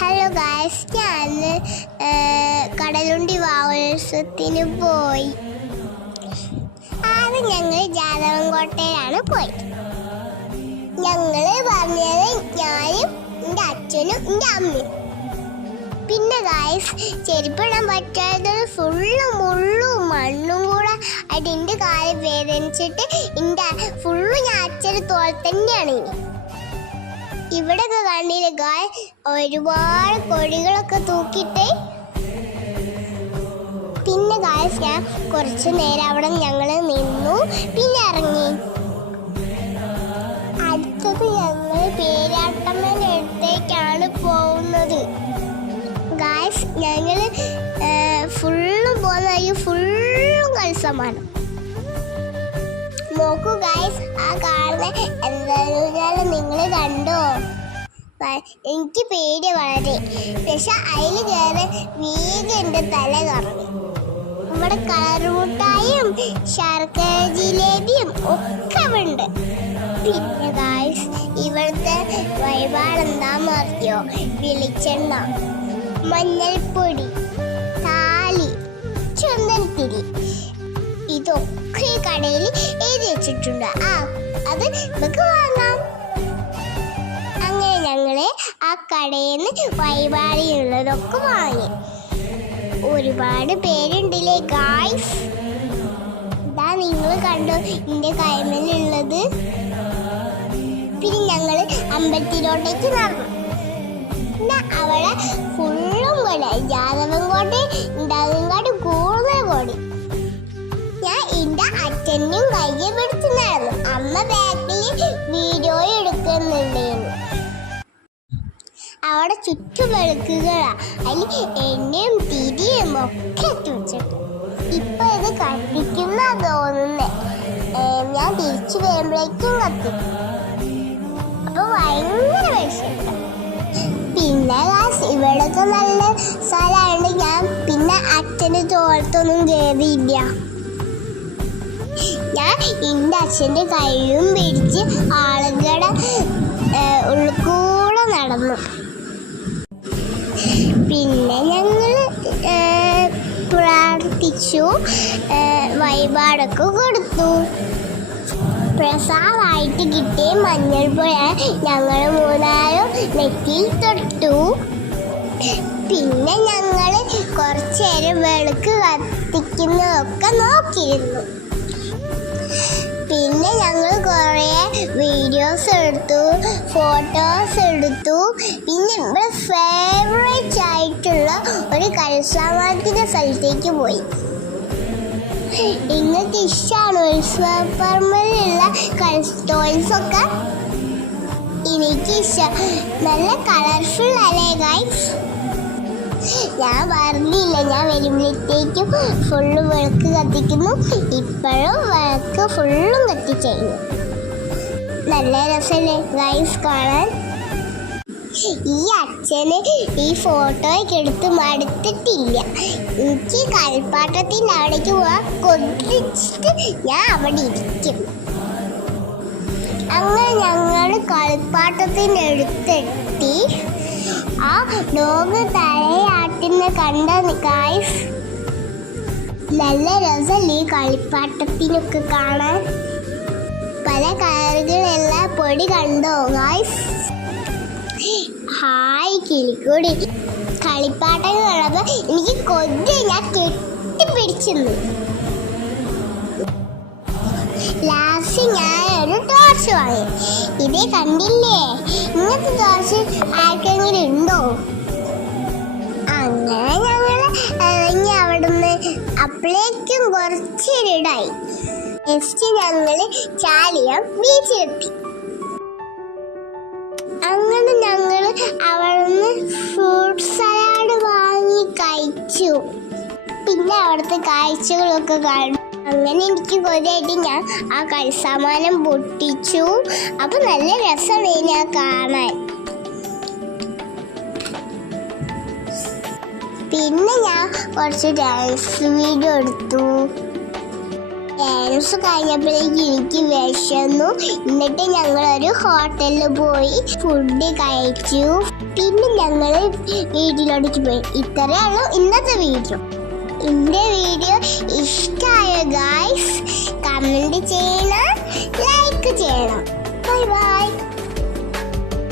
Hello guys, ഞാൻ കടലുണ്ടി വാവോത്സവത്തിന് പോയി. അത് ഞങ്ങൾ ജാതവൻകോട്ടയിലാണ് പോയത്. ഞങ്ങൾ പറഞ്ഞത് ഞാനും എൻ്റെ അച്ഛനും എൻ്റെ അമ്മയും. പിന്നെ ഗായ്സ്, ചെരുപ്പിടാൻ പറ്റാത്തത് മുള്ളും മണ്ണും കൂടെ ആയിട്ട് എൻ്റെ കാല് വേദനിച്ചിട്ട് ഞാൻ അച്ഛൻ്റെ തോൾ തന്നെയാണ്. ഇവിടെയൊക്കെ കണ്ടില്ല ഗായ്, ഒരുപാട് കൊടികളൊക്കെ തൂക്കിയിട്ട്. പിന്നെ ഗായ്സ്, ഞാൻ കുറച്ച് നേരം അവിടെ ഞങ്ങൾ നിന്നു, പിന്നെ ഇറങ്ങി. അടുത്തത് ഞങ്ങൾ പേരാട്ടമ്മേൻ്റെ അടുത്തേക്കാണ് പോകുന്നത്. ഗായ്സ്, ഞങ്ങൾ ഫുള്ളും കളിസമാണ്. നോക്കൂ ഗായ്സ്, ആ കാണുന്ന എന്തായാലും നിങ്ങൾ കണ്ടോ? എനിക്ക് പേടി വളരെ. പക്ഷെ അതിൽ കയറി വീണ്ടും എൻ്റെ തല കറങ്ങി. ഇവിടെ കളറുമുട്ടായും ശർക്കര ജിലേബിയും ഒക്കെ ഉണ്ട്. പിന്നെ ഗായ്സ്, ഇവിടുത്തെ വഴിപാട് എന്താണെന്ന് അറിയോ? വെളിച്ചെണ്ണ, മഞ്ഞൾപ്പൊടി, താലി, ചന്ദനത്തിരി, ഇതൊക്കെ ഈ കടയിൽ എഴുതി വെച്ചിട്ടുണ്ട്. അത് നമുക്ക് വാങ്ങാം. അങ്ങനെ ഞങ്ങള് ആ കടയിൽ നിന്ന് വഴിപാടിയുള്ളതൊക്കെ വാങ്ങി. ഒരുപാട് പേരുണ്ടല്ലേ ഗായ്സ്. ഇതാ നിങ്ങൾ കണ്ടോ എൻ്റെ കൈമേലുള്ളത്. പിന്നെ ഞങ്ങള് അമ്പലത്തിലോട്ടേക്ക് നടന്നു. പിന്നെ അവിടെ ഫുള്ളും കൊടി, ജാതവൻകോട്ട ഉണ്ടാകും കൂടുതൽ കൊടി. ഞാൻ എൻ്റെ അച്ഛനും കയ്യെ പിടിച്ച് നടന്നു. അമ്മ ബാക്കിൽ വീഡിയോ എടുക്കുന്നുണ്ടായിരുന്നു. അവിടെ ചുറ്റും വിളക്കുകളാ, അതിൽ എണ്ണയും തിരിയും ഒക്കെ വെച്ചിട്ട്. ഇപ്പൊ ഇത് കത്തിക്കുന്ന തോന്നുന്നേ. ഞാൻ തിരിച്ചു വരുമ്പോഴേക്കും കത്തി. അപ്പൊ ഭയങ്കര വിഷമം. പിന്നെ ഇവിടൊക്കെ നല്ല സ്ഥലമായോണ്ട് ഞാൻ പിന്നെ അച്ഛൻ്റെ തോളത്തൊന്നും കയറിയില്ല. ഞാൻ എൻ്റെ അച്ഛൻ്റെ കയ്യും പിടിച്ച് ആളുകളുടെ ഉള്ളിൽക്കൂടെ നടന്നു. പിന്നെ ഞങ്ങൾ പ്രാർത്ഥിച്ചു, വഴിപാടൊക്കെ കൊടുത്തു. പ്രസാദമായിട്ട് കിട്ടിയ മഞ്ഞൾപ്പൊടി ഞങ്ങൾ മൂന്നാലും നെറ്റിയിൽ തൊട്ടു. പിന്നെ ഞങ്ങൾ കുറച്ചു നേരം വിളക്ക് കത്തിക്കുന്നതൊക്കെ നോക്കിയിരുന്നു. പിന്നെ ഞങ്ങൾ കുറേ വീഡിയോസ് എടുത്തു, ഫോട്ടോസ് എടുത്തു. പിന്നെ ഇവിടെ ഫേവറേറ്റ് ആയിട്ടുള്ള ഒരു കൽസാമത്തിന്റെ സ്ഥലത്തേക്ക് പോയി. നിങ്ങൾക്ക് ഇഷ്ടമാണ് ഉത്സവപ്പറമ്പിലുള്ള ടോയ്സൊക്കെ? എനിക്ക് ഇഷ്ടം. നല്ല കളർഫുൾ അല്ലേ ഗൈസ്? ഞാൻ പറഞ്ഞില്ല, ഞാൻ വരുമ്പോഴത്തേക്കും ഫുള്ള് വിളക്ക് കത്തിക്കുന്നു. ഇപ്പോഴും വിളക്ക് ഫുള്ളും കത്തിച്ചു. നല്ല രസമല്ലേ ഗൈസ് കാണാൻ? ഈ അച്ഛന് ഈ ഫോട്ടോയൊക്കെ എടുത്ത് മടുത്തിട്ടില്ല. എനിക്ക് കളിപ്പാട്ടത്തിൻ്റെ അവിടേക്ക് പോകാൻ കൊതിച്ചിട്ട് ഞാൻ അവിടെ ഇരിക്കും. അങ്ങനെ ഞങ്ങൾ കളിപ്പാട്ടത്തിൻ്റെ അടുത്തെത്തി. ആ ഡോഗ് തലയാട്ടുന്ന കണ്ട ഗായ്സ്. നല്ല രസമല്ലേ ഈ കളിപ്പാട്ടത്തിനൊക്കെ കാണാൻ? പല കളറുകളുള്ള പൊടി കണ്ടോ ഗായ്സ്? ഹായ് കിളിക്കൂടി. കളിപ്പാട്ടം കാണുമ്പോൾ എനിക്ക് കൊതി, ഞാൻ കെട്ടിപ്പിടിച്ചിരുന്നു. ലാസ്റ്റ് ഞാൻ ഒരു ടോർച്ച് വാങ്ങി. ഇതേ കണ്ടില്ലേ? ഇങ്ങനത്തെ ടോർച്ച് ആർക്കെങ്കിലും ഉണ്ടോ? അങ്ങനെ ഞങ്ങൾ ഇറങ്ങി അവിടുന്ന്. അപ്പോഴേക്കും കുറച്ചിരിടായി. നെക്സ്റ്റ് ഞങ്ങൾ ചാലിയം ബീച്ചിലെത്തി. അങ്ങനെ ഞങ്ങൾ അവിടുന്ന് ഫ്രൂട്ട് സലാഡ് വാങ്ങി കഴിച്ചു. പിന്നെ അവിടുത്തെ കാഴ്ചകളൊക്കെ കണ്ടു. അങ്ങനെ എനിക്ക് കൊതിയായിട്ട് ഞാൻ ആ കളിസാമാനം പൊട്ടിച്ചു. അപ്പൊ നല്ല രസമാണ് ഞാൻ കാണാൻ. പിന്നെ ഞാൻ കുറച്ച് ഡാൻസ് വീഡിയോ എടുത്തു. ഡാൻസ് കഴിഞ്ഞപ്പോഴേക്ക് എനിക്ക് വിശന്നു. എന്നിട്ട് ഞങ്ങളൊരു ഹോട്ടലിൽ പോയി ഫുഡ് കഴിച്ചു. പിന്നെ ഞങ്ങൾ വീട്ടിലോട്ട് പോയി. ഇത്രയേ ഉള്ളൂ ഇന്നത്തെ വീഡിയോ. എൻ്റെ വീഡിയോ ഇഷ്ടമായ ഗായ്സ് കമൻറ്റ് ചെയ്യണം, ലൈക്ക് ചെയ്യണം.